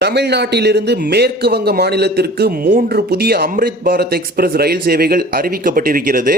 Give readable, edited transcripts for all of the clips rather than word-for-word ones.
தமிழ்நாட்டிலிருந்து மேற்கு வங்க மாநிலத்திற்கு 3 புதிய அம்ரித் பாரத் எக்ஸ்பிரஸ் ரயில் சேவைகள் அறிவிக்கப்பட்டிருக்கிறது.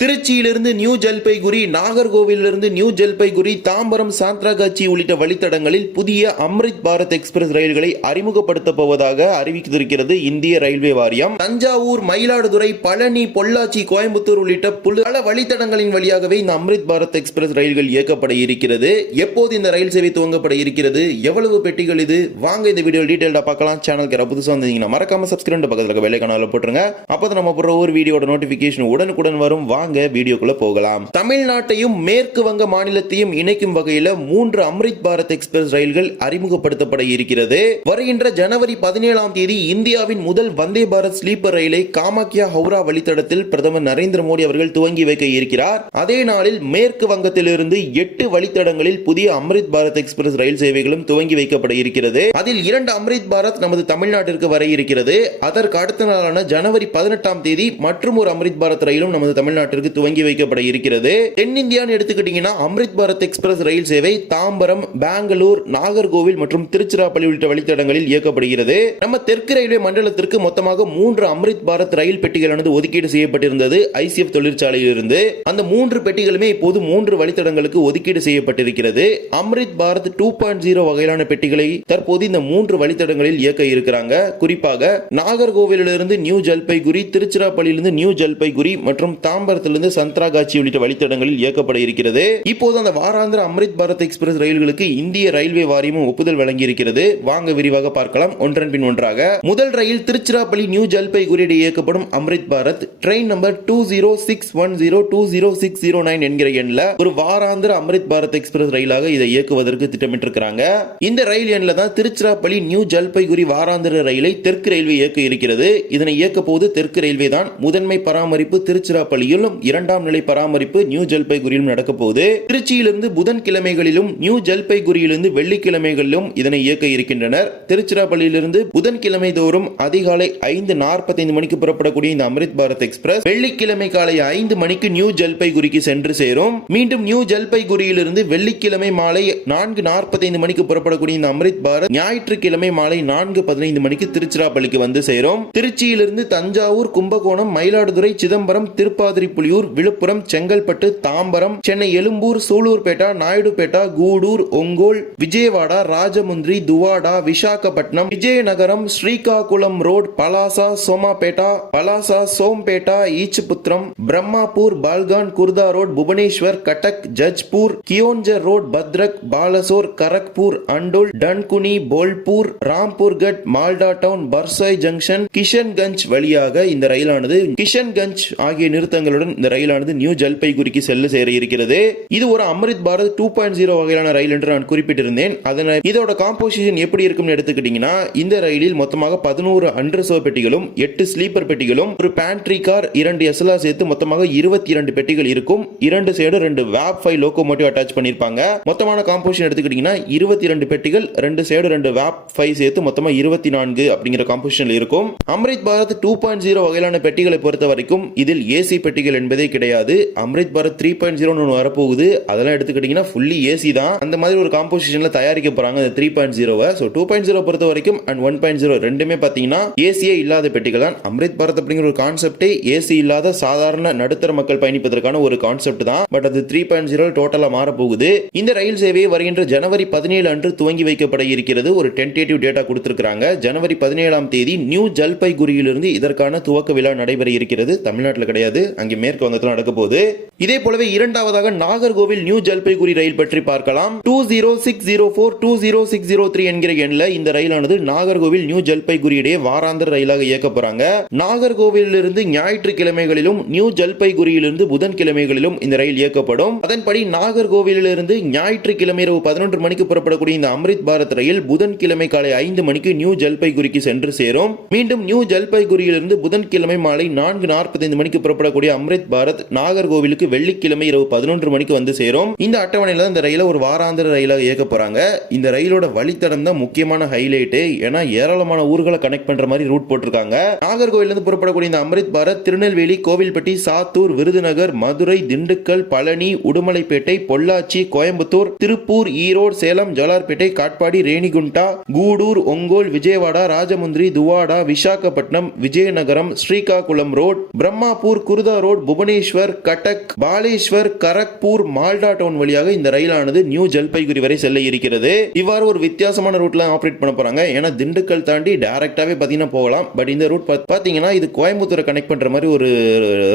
திருச்சியிலிருந்து நியூ ஜல்பைகுரி, நாகர்கோவிலிருந்து நியூ ஜல்பைகுரி, தாம்பரம், சாந்த்ராகாச்சி உள்ளிட்ட வழித்தடங்களில் புதிய அம்ரித் பாரத் எக்ஸ்பிரஸ் ரயில்களை அறிமுகப்படுத்த போவதாக அறிவித்திருக்கிறது இந்திய ரயில்வே வாரியம். தஞ்சாவூர், மயிலாடுதுறை, பழனி, பொள்ளாச்சி, கோயம்புத்தூர் உள்ளிட்ட பல வழித்தடங்களின் வழியாகவே இந்த அம்ரித் பாரத் எக்ஸ்பிரஸ் ரயில்கள் இயக்கப்பட இருக்கிறது. எப்போது இந்த ரயில் சேவை துவங்கப்பட இருக்கிறது, எவ்வளவு பெட்டிகள் இது, வாங்க இந்த வீடியோ டீடைலா பார்க்கலாம். சேனலுக்கு யாராவது புதுசா வந்தீங்கன்னா மறக்காம சப்ஸ்கிரைப் பக்கத்துல இருக்க பெல் ஐகானை போட்டுருங்க. அப்பதான் நம்ம போடுற ஒரு வீடியோட நோட்டிபிகேஷன் உடனுக்குடன் வரும். வாங்க வீடியோக்குள்ள போகலாம். தமிழ்நாட்டையும் மேற்கு வங்க மாநிலத்தையும் இணைக்கும் வகையில் 3 அம்ரித் பாரத் எக்ஸ்பிரஸ் ரயில்கள் அறிமுகப்படுத்தப்பட இருக்கிறது. வருகின்ற ஜனவரி 17ஆம் தேதி இந்தியாவின் முதல் வந்தே பாரத் ஸ்லீப்பர் ரயிலை காமாக்கியா ஹவுரா வழித்தடத்தில் பிரதமர் நரேந்திர மோடி அவர்கள் துவங்கி வைக்க இருக்கிறார். அதே நாளில் மேற்கு வங்கத்திலிருந்து 8 வழித்தடங்களில் புதிய அம்ரித் பாரத் எக்ஸ்பிரஸ் ரயில் சேவைகளும் துவங்கி வைக்கப்பட இருக்கிறது. அதில் 2 அம்ரித் பாரத் நமது தமிழ்நாட்டிற்கு வர இருக்கிறது. அதற்கு அடுத்த நாளான ஜனவரி 18ஆம் தேதி மற்றும் ஒரு அம்ரித் பாரத் ரயிலும் நமது தமிழ்நாட்டிற்கு துவங்கி வைக்கப்பட இருக்கிறது. தென்னிந்தியான்னு எடுத்துக்கிட்டீங்கன்னா அம்ரித் பாரத் எக்ஸ்பிரஸ் ரயில் சேவை தாம்பரம், பெங்களூர், நாகர்கோவில் மற்றும் திருச்சிராப்பள்ளி உள்ளிட்ட வழித்தடங்களில் இயக்கப்படுகிறது. நம்ம தெற்கு ரயில்வே மண்டலத்திற்கு மொத்தமாக 3 அம்ரித் பாரத் ரயில் பெட்டிகளானது ஒதுக்கீடு செய்யப்பட்டிருந்தது ஐசிஎஃப் தொழிற்சாலையிலிருந்து. அந்த 3 பெட்டிகளுமே இப்போது 3 வழித்தடங்களுக்கு ஒதுக்கீடு செய்யப்பட்டிருக்கிறது. அம்ரித் பாரத் 2.0 வகையிலான பெட்டிகளை தற்போது இந்த 3 வழித்தடங்களில் இயக்க இருக்கிறாங்க. குறிப்பாக நாகர்கோவிலிருந்து நியூ ஜல்பைகுரி, திருச்சிராப்பள்ளியிலிருந்து நியூ ஜல்பைகுரி மற்றும் தாம்பரத்திலிருந்து சந்த்ராகாச்சி உள்ளிட்ட வழித்தடங்களில் இயக்கப்பட இருக்கிறது. இப்போது அந்த வாராந்திர அம்ரித் பாரத் எக்ஸ்பிரஸ் ரயில்களுக்கு இந்திய ரயில்வே வாரியமும் ஒப்புதல் வழங்கி இருக்கிறது. வாங்க விரிவாக பார்க்கலாம் ஒன்றன் பின் ஒன்றாக. முதல் ரயில் திருச்சிராப்பள்ளி நியூ ஜல்பைகுரி இயக்கப்படும் அம்ரித் பாரத் ட்ரெயின் நம்பர் 2061020609 என்கிற எண்ணில் ஒரு வாராந்திர அம்ரித் பாரத் எக்ஸ்பிரஸ் ரயிலாக இதை இயக்குவதற்கு திட்டமிட்டிருக்கிறாங்க. இந்த ரயில் எண்ணில் தான் திருச்சிராப்பள்ளி நியூ ஜல்பைகுரி வாராந்திர ரயிலை தெற்கு ரயில்வே இயக்க இருக்கிறது. இதனை இயக்க போது தெற்கு ரயில்வே தான். முதன்மை பராமரிப்பு திருச்சிராப்பள்ளியிலும், இரண்டாம் நிலை பராமரிப்பு நியூ ஜல்பைகுரியிலும் நடக்க போகுது. திருச்சியிலிருந்து புதன்கிழமைகளிலும் நியூ ஜல்பைகுரியிலிருந்து வெள்ளிக்கிழமைகளிலும் இதனை இயக்க இருக்கின்றனர். திருச்சிராப்பள்ளியிலிருந்து புதன்கிழமை தோறும் அதிகாலை 5:45 மணிக்கு புறப்படக்கூடிய இந்த அம்ரித் பாரத் எக்ஸ்பிரஸ் வெள்ளிக்கிழமை காலை 5 மணிக்கு நியூ ஜல்பைகுரிக்கு சென்று சேரும். மீண்டும் நியூ ஜல்பைகுரியிலிருந்து வெள்ளிக்கிழமை மாலை 4:45 மணிக்கு புறப்படக்கூடிய இந்த அம்ரித் பாரத் ஞாயிற்றுக்கிழமை மாலை 4:15 மணிக்கு திருச்சிராப்பள்ளிக்கு வந்து சேரும். திருச்சியிலிருந்து Thanjavur, Kumbakonam, Mayiladuthurai, Chidambaram, Tirupadripuliyur, Villupuram, Chengalpattu, Tambaram, Chennai Egmore, Sullurpeta, Naidupeta, Gudur, Ongole, Vijayawada, Rajahmundry, Duvvada, Visakhapatnam, Vizianagaram, Srikakulam road, Palasa, Sompeta, Palasa, Sompeta, Ichchapuram, Brahmapur, Balugaon, Khurda road, Bhubaneswar, Cuttack, Jajpur, Keonjhar road, Bhadrak, Balasore, Kharagpur, Andul, Dankuni, Bolpur, Rampurhat, Malda town, Barsoi junction, Kishanganj வழியாக இந்த ரயிலானது கிஷன்கஞ்ச் ஆகிய நிறுத்தங்களுடன் இந்த ரயிலானது நியூ ஜல்பைகுரிக்கு செல்ல சேர இருக்கிறது. இது ஒரு அம்ரித் பாரத் 2.0 வகையிலான ரயில் என்று நான் குறிப்பிட்டிருந்தேன். இதோட காம்போசிஷன் எப்படி இருக்கும் எடுத்துக்கிட்டீங்கன்னா, இந்த ரயிலில் மொத்தமாக 11 அன்ரிசர்வ் பெட்டிகளும், 8 ஸ்லீப்பர் பெட்டிகளும், ஒரு பேண்ட்ரி கார், 2 எஸ்எல்ஆர் சேர்த்து மொத்தமாக 22 பெட்டிகள் இருக்கும். 2 சைடு 2 வேப் 5 லோகோமோட்டிவ் அட்டாச் பண்ணிருப்பாங்க. மொத்தமான காம்போசிஷன் எடுத்துக்கிட்டீங்கன்னா 22 பெட்டிகள், 2 சைடு 2 வேப் 5 சேர்த்து மொத்தமா 24 அப்படிங்கிற காம்போசிஷன் இருக்கும். அம்ரித் பாரத் 2.0 வகையிலான பெட்டிகளை பொறுத்த வரைக்கும் இதில் ஏசி பெட்டிகள் என்பதே கிடையாது. அம்ரித் பாரத் 3.0 வரப்போகுது. அதெல்லாம் எடுத்துக்கிட்டீங்கன்னா ஃபுல்லி ஏசி தான். அந்த மாதிரி ஒரு காம்போசிஷன்ல தயாரிக்க போறாங்க அந்த 3.0. சோ 2.0 பொறுத்த வரைக்கும் அண்ட் 1.0 ரெண்டுமே பாத்தீங்கன்னா ஏசியே இல்லாத பெட்டிகள் தான். அம்ரித் பாரத் அப்படிங்கிற ஒரு கான்செப்டே ஏசி இல்லாத சாதாரண நடுத்தர மக்கள் பயணிப்பதற்கான ஒரு கான்செப்ட் தான். பட் அது 3.0 டோட்டலா மாற போகுது. இந்த ரயில் சேவையை வருகின்ற ஜனவரி 17 அன்று துவங்கி வைக்கப்பட இருக்கிறது. ஒரு டென்டேட்டிவ் டேட்டா கொடுத்திருக்காங்க. ஜனவரி 17ஆம் தேதி நியூ ஜல்பைகுரியிலிருந்து இதற்கான துவக்க விழா நடைபெற இருக்கிறது. தமிழ்நாட்டில் கிடையாது, அங்கே மேற்கு வங்கத்தில் நடக்க போகுது. இதே போலவே இரண்டாவதாக நாகர்கோவில் நியூ ஜல்பைகுரி ரயில் பற்றி பார்க்கலாம். 2060420603 என்கிற எண்ணில் இந்த ரயிலானது நாகர்கோவில் நியூ ஜல்பைகுரி இடையே வாராந்திர ரயிலாக இயக்க போறாங்க. நாகர்கோவிலிருந்து ஞாயிற்றுக்கிழமைகளிலும், நியூ ஜல்பைகுரியிலிருந்து புதன்கிழமைகளிலும் இந்த ரயில் இயக்கப்படும். அதன்படி நாகர்கோவிலிருந்து ஞாயிற்றுக்கிழமை இரவு 11 மணிக்கு புறப்படக்கூடிய இந்த அம்ரித் பாரத் ரயில் புதன்கிழமை காலை 5 மணிக்கு நியூ ஜல்பைகுரிக்கு சென்று சேரும். மீண்டும் நியூ ஜல்பைகுரியிலிருந்து புதன்கிழமை மாலை 4:45 மணிக்கு புறப்படக்கூடிய அம்ரித் அம்ரித் பாரத் நாகர்கோவிலுக்கு வெள்ளிக்கிழமை இரவு 11 மணிக்கு வந்து சேரும். இந்த அட்டவணையில இந்த ரயில ஒரு வாராந்திர ரயிலாக இயக்க போறாங்க. இந்த ரயிலோட வழித்தடம் தான் முக்கியமான ஹைலைட். ஏன்னா ஏராளமான ஊர்களை கனெக்ட் பண்ற மாதிரி ரூட் போட்டிருக்காங்க. நாகர்கோவில இருந்து புறப்படக்கூடிய இந்த அம்ரித் பாரத் திருநெல்வேலி, கோவில்பட்டி, சாத்தூர், விருதுநகர், மதுரை, திண்டுக்கல், பழனி, உடுமலைப்பேட்டை, பொள்ளாச்சி, கோயம்புத்தூர், திருப்பூர், ஈரோடு, சேலம், ஜோலார்பேட்டை, காட்பாடி, ரேணிகுண்டா, கூடூர், ஒங்கோல், விஜயவாடா, ராஜமுந்திரி, துவாடா, விசாகப்பட்டினம், விஜயநகரம், ஸ்ரீகாகுளம் ரோட், பிரம்மாப்பூர், குருதா ரோட், புவனேஸ்வர், கட்டக், பாலேஸ்வர், கரக்பூர், மால்டா டவுன் வழியாக இந்த ரயிலானது நியூ ஜல்பைகுரி வரை செல்ல இருக்கிறது. இவ்வாறு ஒரு வித்தியாசமான ரூட்ல ஆபரேட் பண்ண போறாங்க. ஏன்னா திண்டுக்கல் தாண்டி டைரக்டாவே பாத்தீங்கன்னா போகலாம். பட் இந்த ரூட் பாத்தீங்கன்னா இது கோயம்புத்தூரை கனெக்ட் பண்ற மாதிரி ஒரு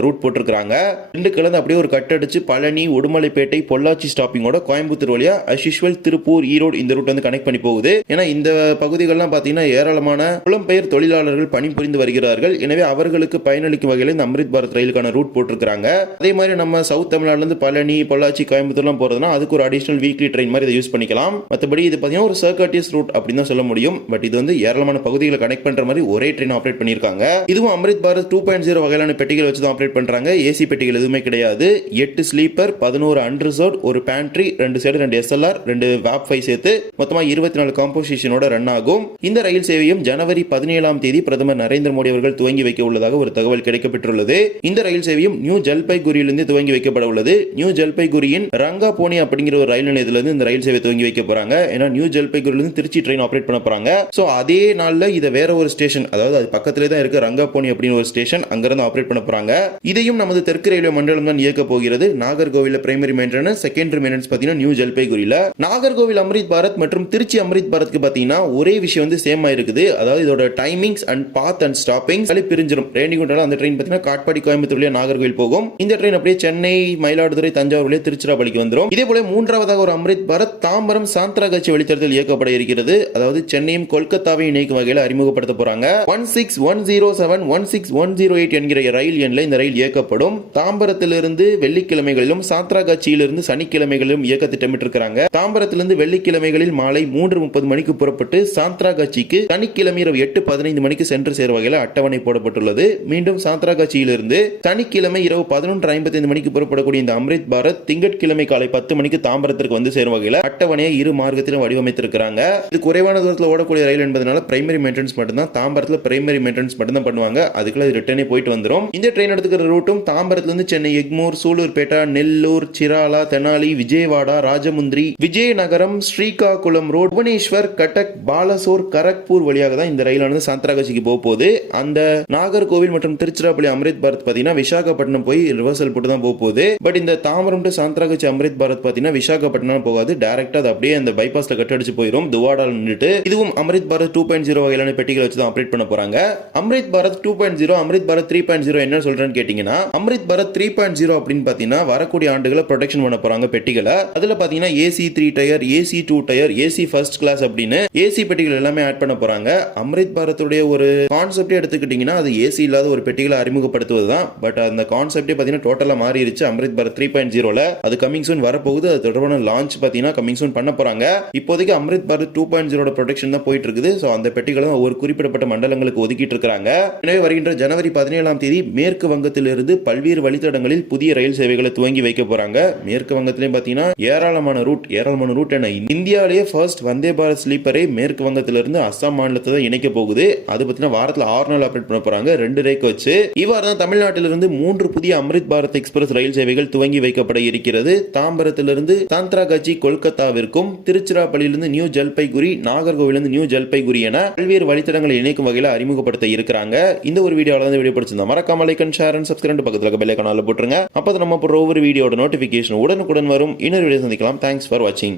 ரூட் போட்டிருக்காங்க. திண்டுக்கல் இருந்து அப்படியே ஒரு கட் அடிச்சு பழனி, உடுமலைப்பேட்டை, பொள்ளாச்சி ஸ்டாப்பிங்கோட கோயம்புத்தூர் வழியா அஸ்யூஷுவல் திருப்பூர், ஈரோடு இந்த ரூட் வந்து கனெக்ட் பண்ணி போகுது. ஏன்னா இந்த பகுதிகள்லாம் பாத்தீங்கன்னா ஏராளமான புலம்பெயர் தொழிலாளர்கள் பணிபுரிந்து வருகிறார்கள். எனவே அவர்களுக்கு பயனளிக்கும் வகையில் இந்த அம்ரித் பாரத் ரயிலுக்கான ரூட் போட்டிருக்காங்க. அதே மாதிரி நம்ம சவுத் தமிழ்நாடுல இருந்து பழனி, பொள்ளாச்சி, கோயம்புத்தூர்லாம் போறதுனா அதுக்கு ஒரு அடிஷனல் வீக்லி ட்ரெயின் மாதிரி இதை யூஸ் பண்ணிக்கலாம். மற்றபடி இது பாத்தீங்கன்னா ஒரு சர்க்கட்டியஸ் ரூட் அப்படின்னு தான் சொல்ல முடியும். பட் இது வந்து ஏராளமான பகுதிகளை கனெக்ட் பண்ற மாதிரி ஒரே ட்ரெயின் ஆபரேட் பண்ணிருக்காங்க. இதுவும் அம்ரித் பாரத் 2.0 வகையிலான பெட்டிகள் வச்சு தான் ஆபரேட் பண்றாங்க. ஏசி பெட்டிகள் எதுவுமே கிடையாது. 8 ஸ்லீப்பர், 11 அன்ரிசர்வ்ட், ஒரு பேண்ட்ரி, 2 சைடு 2 SLR, 2 WAP5 சேர்த்து மொத்தமா 24 காம்போசிஷனோட ரன் ஆகும். இந்த ரயில் சேவையும் ஜனவரி 17ஆம் தேதி பிரதமர் நரேந்திர மோடி அவர்கள் துவங்கி வைக்க உள்ளதாக ஒரு தகவல் கிடைக்கப்பெற்றுள்ளது. இந்த ரயில் சேவையும் நியூ ஜல்பைகுரியிலிருந்து துவங்கி வைக்கப்பட உள்ளது. நியூ ஜல்பைகுரியின் ரங்காபோனி அப்படிங்கிற ஒரு ரயில் நிலையத்திலிருந்து இந்த ரயில் சேவை துவங்கி வைக்க போறாங்க. ஏன்னா நியூ ஜல்பைகுரியிலிருந்து திருச்சி ட்ரெயின் ஆபரேட் பண்ண போறாங்க. சோ அதே நாள்ல இத வேற ஒரு ஸ்டேஷன், அதாவது அது பக்கத்திலே தான் இருக்கு ரங்காபோனி அப்படின்னு ஒரு ஸ்டேஷன், அங்கிருந்து ஆபரேட் பண்ண போறாங்க. இதையும் நமது தெற்கு ரயில்வே மண்டலம் தான் இயக்க போகிறது. Nagercoil primary maintenance, secondary maintenance பாத்தீங்கன்னா நியூ ஜல்பைகுரியில. நாகர்கோவில் அம்ரித் பாரத் மற்றும் திருச்சி அம்ரித் பாரத்க்கு பாத்தீங்கன்னா ஒரே விஷயம் வந்து சேமா இருக்குது. அதாவது இதோட timings and path and stoppings பிரிஞ்சிரும். ரேணிகுண்டால அந்த ட்ரெயின் பாத்தீங்கன்னா காட்பாடி, கோயம்புத்தூர் வழியா நாகர்கோவில் போகும். இந்த ட்ரெயின் அப்படியே சென்னை, மயிலாடுதுறை, தஞ்சாவூர் வழியா திருச்சிராப்பள்ளிக்கு வந்துரும். இதே போல மூன்றாவதாக ஒரு அம்ரித் பாரத் தாம்பரம் சாந்திராகாச்சி வழித்தடத்தில் இயக்கப்பட இருக்கிறது. அதாவது சென்னையும் கொல்கத்தாவையும் இணைக்கும் வகையில் அறிமுகப்படுத்த போறாங்க. 16107 16108 என்கிற ரயில் எண்ணில் இந்த ரயில் இயக்கப்படும். தாம்பரத்திலிருந்து வெள்ளிக்கிழமைகளிலும் சாந்திராகாச்சியிலிருந்து சனிக்கிழமைகளிலும் இயக்க திட்டமிட்டிருக்கிறாங்க. தாம்பரத்திலிருந்து வெள்ளிக்கிழமைகளில் மாலை 3:30 மணிக்கு புறப்பட்டு சாந்திராகாச்சிக்கு சனிக்கிழமை இரவு 8:15 மணிக்கு சென்று சேரும் வகையில் அட்டவணை போடப்பட்டுள்ளது. மீண்டும் சாந்திராகாச்சியிலிருந்து சனிக்கிழமை இரவு 11:55 மணிக்கு புறப்படக்கூடிய இந்த அம்ரித் பாரத் திங்கட்கிழமை காலை 10 மணிக்கு தாம்பரத்திற்கு வந்து சேரும் வகையில் அட்டவணையை இரு மார்க்கத்திலும் வடிவமைத்திருக்கிறாங்க. இது குறைவான தூரத்தில் ஓடக்கூடிய ரயில் என்பதனால பிரைமரி மெயின்டெனன்ஸ் மட்டும்தான், தாம்பரத்தில் பிரைமரி மெயின்டெனன்ஸ் மட்டும்தான் பண்ணுவாங்க. அதுக்குள்ள ரிட்டர்னே போயிட்டு வந்துடும். இந்த ட்ரெயின் எடுத்துக்கிற ரூட்டும் தாம்பரத்திலிருந்து சென்னை எக்மூர், சூலூர்பேட்டா, நெல்லூர், சிராலா, தெனாலி, விஜயவாடா, ராஜமுந்திரி, விஜயநகரம், ஸ்ரீகாகுளம் ரோட், புவனேஸ்வர், கட்டக், பாலசோர், கரக்பூர் வழியாக தான் இந்த ரயிலானது சாந்திராகாச்சிக்கு போகுது. அந்த நாகர்கோவில் மற்றும் திருச்சிராப்பள்ளி அம்ரித் பாரத் பாத்தீங்கன்னா விசாகப்பட்டினம் போய் ரிவர்சல் போட்டு தான் போகுது. பட் இந்த தாம்பரம் டு சாந்திராகாச்சி அம்ரித் பாரத் பாத்தீங்கன்னா விசாகப்பட்டினம் போகாது. டைரக்டா அது அப்படியே அந்த பைபாஸ்ல கட்டடிச்சு போயிடும். துவாடால நின்னுட்டு. இதுவும் அம்ரித் பாரத் 2.0 வகையிலான பெட்டிகளை வச்சு தான் ஆபரேட் பண்ண போறாங்க. அம்ரித் பாரத் 2.0, அம்ரித் பாரத் 3.0 என்ன சொல்றேன்னு கேட்டீங்கன்னா, அம்ரித் பாரத் 3.0 அப்படின்னு பாத்தீங்கன்னா வரக்கூடிய ஆண்டுகளை ப்ரொடெக்ஷன் பண்ண போறாங்க பெட்டிகளை. அதுல பாத்தீங்கன்னா AC 3 tier, AC 2 tier, AC first class அப்படின்னு AC பெட்டிகள் எல்லாமே ஆட் பண்ண போறாங்க. அம்ரித் பாரத்துடைய ஒரு கான்செப்டே எடுத்துக்கிட்டீங்கன்னா அது ஏசி இல்லாத ஒரு பெட்டிகளை அறிமுகப்படுத்துவதுதான். பட் அந்த கான்செப்டே பாத்தீங்கன்னா டோட்டலா மாறிடுச்சு. அம்ரித் பாரத் 3.0ல அது கமிங் சூன் வரப்போகுது. அது தொடர்பான லான்ச் பாத்தீங்கன்னா கமிங் சூன் பண்ண போறாங்க. இப்போதைக்கு அம்ரித் பாரத் 2.0 ப்ரொடெக்ஷன் தான் போயிட்டு இருக்குது. சோ அந்த பெட்டிகளும் ஒரு குறிப்பிடப்பட்ட மண்டலங்களுக்கு ஒதுக்கிட்டு இருக்காங்க. எனவே வருகின்ற ஜனவரி 17ஆம் தேதி மேற்கு வங்கத்திலிருந்து பல்வேறு வழித்தடங்களில் புதிய ரயில் சேவைகளை துவங்கி வைக்க போறாங்க. மேற்கு வங்கத்திலையும் பாத்தீங்கன்னா ஏராளமான ரூட் என்ன இந்தியாவிலேயே ஃபர்ஸ்ட் வந்தே பாரத் ஸ்லீப்பரை மேற்கு வங்கத்திலிருந்து அஸ்ஸாம் மாநிலத்தை தான் இணைக்க போகுது. அது பத்தின வாரத்தில் 6 நாள் ஆபரேட் பண்ண போறாங்க 2 ரேக் வச்சு. இவ்வாறு தான் தமிழ்நாட்டிலிருந்து 3 புதிய அம்ரித் பாரத் எக்ஸ்பிரஸ் ரயில் சேவைகள் துவங்கி வைக்கப்பட இருக்கிறது. தாம்பரத்திலிருந்து சாந்திராகாச்சி கொல்கத்தாவிற்கும், திருச்சிராப்பள்ளியிலிருந்து நியூ ஜல்பைகுரி, நாகர்கோவிலிருந்து நியூ ஜல்பைகுரி என பல்வேறு வழித்தடங்களை இணைக்கும் வகையில் அறிமுகப்படுத்த இருக்கிறாங்க. இந்த ஒரு வீடியோவில் வீடியோ பிடிச்சிருந்தா மறக்காம like and share and subscribe பக்கத்தில் பெல் ஐகானை போட்டுருங்க. அப்போ நம்ம போடுற ஒவ்வொரு வீடியோட நோட்டிபிகேஷன் உடனுக்குடன் வரும். இன்னொரு வீடியோ சந்திக்கலாம். தேங்க்ஸ் ஃபார் வாட்சிங்.